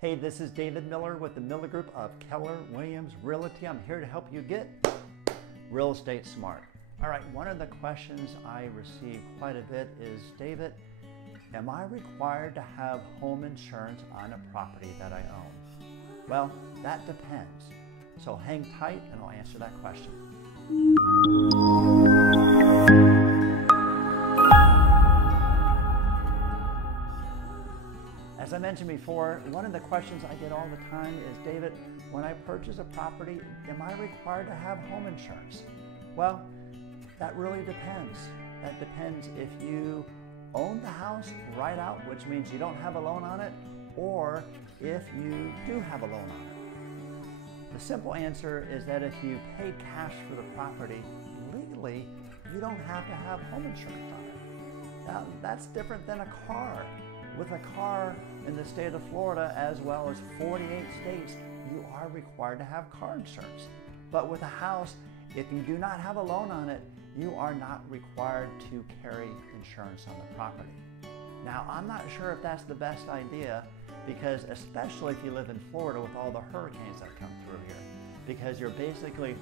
Hey, this is David Miller with the Miller Group of Keller Williams Realty. I'm here to help you get real estate smart. All right, one of the questions I receive quite a bit is, David, am I required to have home insurance on a property that I own? Well, that depends. So hang tight and I'll answer that question. As I mentioned before, one of the questions I get all the time is, David, when I purchase a property, am I required to have home insurance? Well, that really depends. That depends if you own the house right out, which means you don't have a loan on it, or if you do have a loan on it. The simple answer is that if you pay cash for the property, legally, you don't have to have home insurance on it. Now, that's different than a car. With a car in the state of Florida, as well as 48 states, you are required to have car insurance. But with a house, if you do not have a loan on it, you are not required to carry insurance on the property. Now, I'm not sure if that's the best idea, because especially if you live in Florida with all the hurricanes that come through here, because you're basically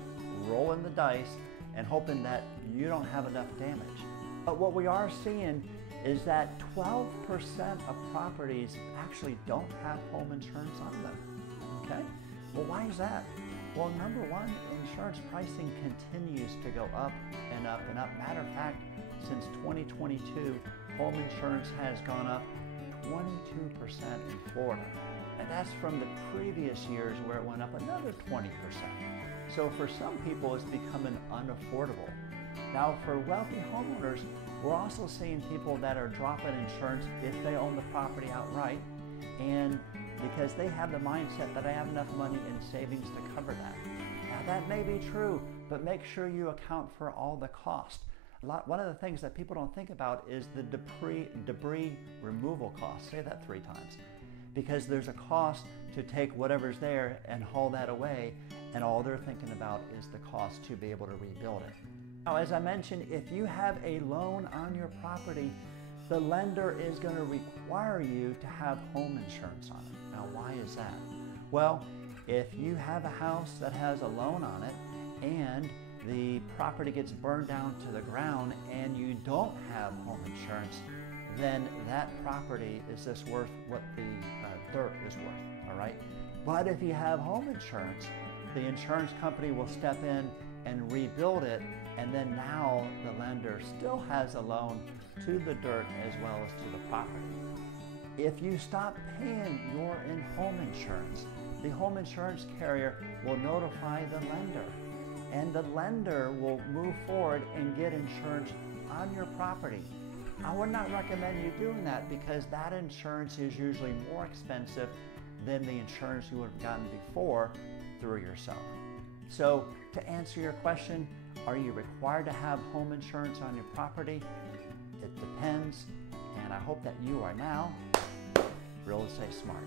rolling the dice and hoping that you don't have enough damage. But what we are seeing is that 12% of properties actually don't have home insurance on them, okay? Well, why is that? Well, number one, insurance pricing continues to go up and up and up. Matter of fact, since 2022, home insurance has gone up 22% in Florida. And that's from the previous years where it went up another 20%. So for some people, it's becoming unaffordable. Now, for wealthy homeowners, we're also seeing people that are dropping insurance if they own the property outright, and because they have the mindset that I have enough money in savings to cover that. Now, that may be true, but make sure you account for all the cost. One of the things that people don't think about is the debris removal cost. Say that 3 times. Because there's a cost to take whatever's there and haul that away, and all they're thinking about is the cost to be able to rebuild it. Now, as I mentioned, if you have a loan on your property, the lender is going to require you to have home insurance on it. Now, why is that? Well, if you have a house that has a loan on it and the property gets burned down to the ground and you don't have home insurance, then that property is just worth what the dirt is worth, all right? But if you have home insurance, the insurance company will step in and rebuild it, and then now the lender still has a loan to the dirt as well as to the property. If you stop paying your home insurance, the home insurance carrier will notify the lender, and the lender will move forward and get insurance on your property. I would not recommend you doing that, because that insurance is usually more expensive than the insurance you would have gotten before through yourself. So to answer your question, are you required to have home insurance on your property? It depends, and I hope that you are now real estate smart.